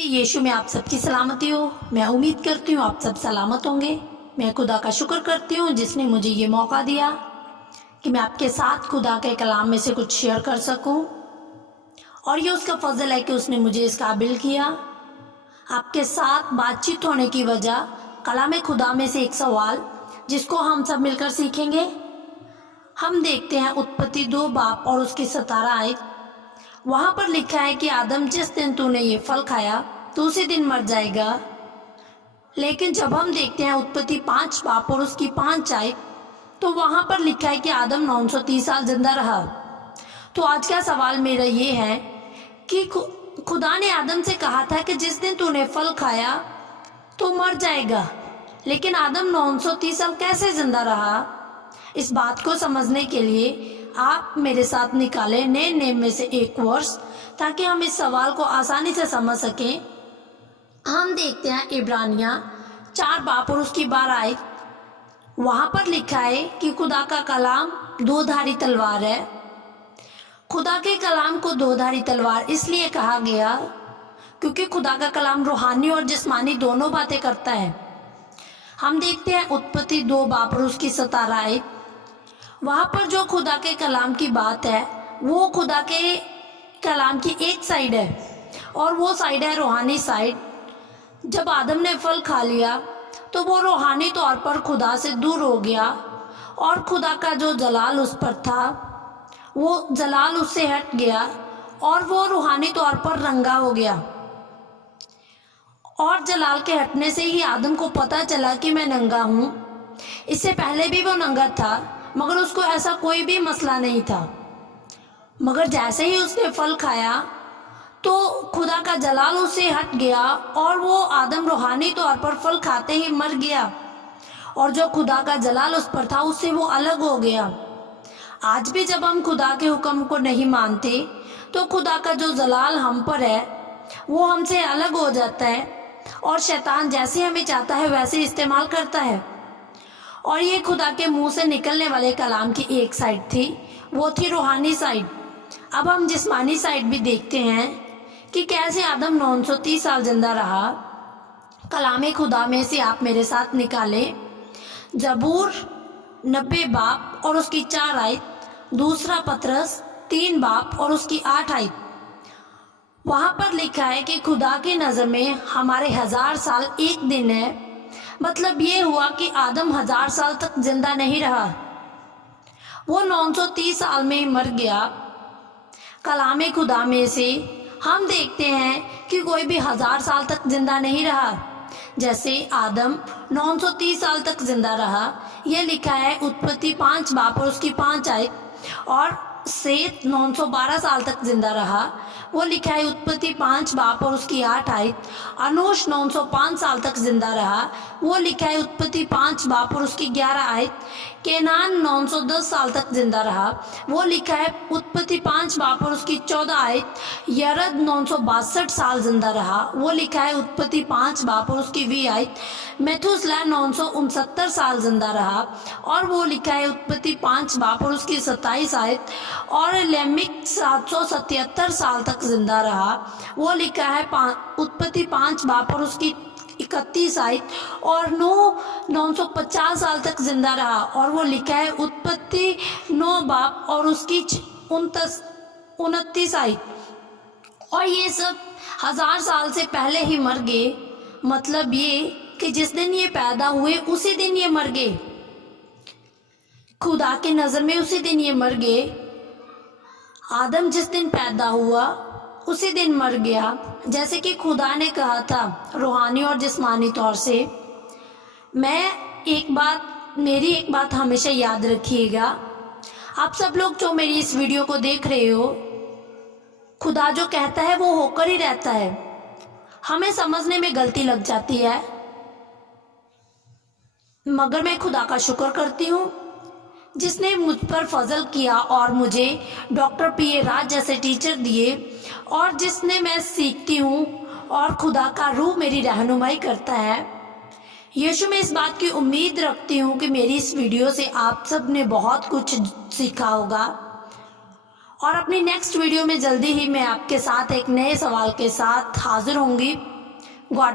यीशु में आप सबकी सलामती हो। मैं उम्मीद करती हूँ आप सब सलामत होंगे। मैं खुदा का शुक्र करती हूँ जिसने मुझे ये मौका दिया कि मैं आपके साथ खुदा के कलाम में से कुछ शेयर कर सकूं, और ये उसका फजल है कि उसने मुझे इस काबिल किया। आपके साथ बातचीत होने की वजह कलाम खुदा में से एक सवाल जिसको हम सब मिलकर सीखेंगे। हम देखते हैं उत्पत्ति 2 बाब और उसकी 17 आयत। वहाँ पर लिखा है कि आदम, जिस दिन तूने ये फल खाया तो उसी दिन मर जाएगा। लेकिन जब हम देखते हैं उत्पत्ति 5 बाब और उसकी 5 आयत, तो वहाँ पर लिखा है कि आदम 930 साल जिंदा रहा। तो आज का सवाल मेरा ये है कि खुदा ने आदम से कहा था कि जिस दिन तूने फल खाया तो मर जाएगा, लेकिन आदम 930 साल कैसे जिंदा रहा? इस बात को समझने के लिए आप मेरे साथ निकालें नए नेम में से एक वर्ष, ताकि हम इस सवाल को आसानी से समझ सकें। हम देखते हैं इब्रानियां 4 बाब और उसकी 12 आयत। वहां पर लिखा है कि खुदा का कलाम दोधारी तलवार है। खुदा के कलाम को दोधारी तलवार इसलिए कहा गया क्योंकि खुदा का कलाम रूहानी और जिस्मानी दोनों बातें करता है। हम देखते हैं उत्पत्ति 2 बाब और उसकी 17 आयत। वहाँ पर जो खुदा के कलाम की बात है वो खुदा के कलाम की एक साइड है, और वो साइड है रूहानी साइड। जब आदम ने फल खा लिया तो वो रूहानी तौर पर खुदा से दूर हो गया, और खुदा का जो जलाल उस पर था वो जलाल उससे हट गया, और वो रूहानी तौर पर रंगा हो गया। और जलाल के हटने से ही आदम को पता चला कि मैं नंगा हूँ। इससे पहले भी वो नंगा था, मगर उसको ऐसा कोई भी मसला नहीं था। मगर जैसे ही उसने फल खाया तो खुदा का जलाल उससे हट गया, और वो आदम रूहानी तौर पर फल खाते ही मर गया, और जो खुदा का जलाल उस पर था उससे वो अलग हो गया। आज भी जब हम खुदा के हुक्म को नहीं मानते तो खुदा का जो जलाल हम पर है वो हमसे अलग हो जाता है, और शैतान जैसे हमें चाहता है वैसे इस्तेमाल करता है। और ये खुदा के मुंह से निकलने वाले कलाम की एक साइड थी, वो थी रूहानी साइड। अब हम जिस्मानी साइड भी देखते हैं कि कैसे आदम 930 साल जिंदा रहा। कलाम खुदा में से आप मेरे साथ निकालें जबूर 90 बाब और उसकी 4 आयत, दूसरा पतरस 3 बाब और उसकी 8 आयत। वहाँ पर लिखा है कि खुदा की नज़र में हमारे 1000 साल एक दिन है। मतलब ये हुआ कि आदम 1000 साल तक जिंदा नहीं रहा, वो 930 साल में मर गया। कलाम खुदा में से हम देखते हैं कि कोई भी 1000 साल तक जिंदा नहीं रहा, जैसे आदम 930 साल तक जिंदा रहा। यह लिखा है उत्पत्ति 5 बाब और उसकी 5 आयत। और सेत 912 साल तक जिंदा रहा, वो लिखा है उत्पत्ति 5 बाब और उसकी 8 आयत। अनोश 905 साल तक जिंदा रहा, वो लिखा है उत्पत्ति 5 बाब और उसकी 11 आयत। केनान 910 साल तक जिंदा रहा, वो लिखा है उत्पत्ति 5 बाब और उसकी 14 आयत। यरद 962 साल जिंदा रहा, वो लिखा है उत्पत्ति 5 बाब और उसकी 20 आयत। मेथुसला 969 साल जिंदा रहा, और वो लिखा है उत्पत्ति 5 बाब और उसकी 27 आयत। और लेमिक 777 साल तक जिंदा रहा, वो लिखा है उत्पत्ति 5 बाब और उसकी 31 आयत। और नूह 950 साल तक जिंदा रहा, और वो लिखा है उत्पत्ति 9 बाब और उसकी 29 आयत। और ये सब 1000 साल से पहले ही मर गए। मतलब ये कि जिस दिन ये पैदा हुए उसी दिन ये मर गए। खुदा की नज़र में उसी दिन ये मर गए। आदम जिस दिन पैदा हुआ उसी दिन मर गया, जैसे कि खुदा ने कहा था रूहानी और जिस्मानी तौर से। मेरी एक बात हमेशा याद रखिएगा, आप सब लोग जो मेरी इस वीडियो को देख रहे हो, खुदा जो कहता है वो होकर ही रहता है। हमें समझने में गलती लग जाती है, मगर मैं खुदा का शुक्र करती हूँ जिसने मुझ पर फजल किया और मुझे डॉक्टर पी.ए. राज जैसे टीचर दिए, और जिसने मैं सीखती हूँ और खुदा का रूह मेरी रहनुमाई करता है। यीशु में इस बात की उम्मीद रखती हूँ कि मेरी इस वीडियो से आप सब ने बहुत कुछ सीखा होगा, और अपनी नेक्स्ट वीडियो में जल्दी ही मैं आपके साथ एक नए सवाल के साथ हाजिर होंगी। गॉड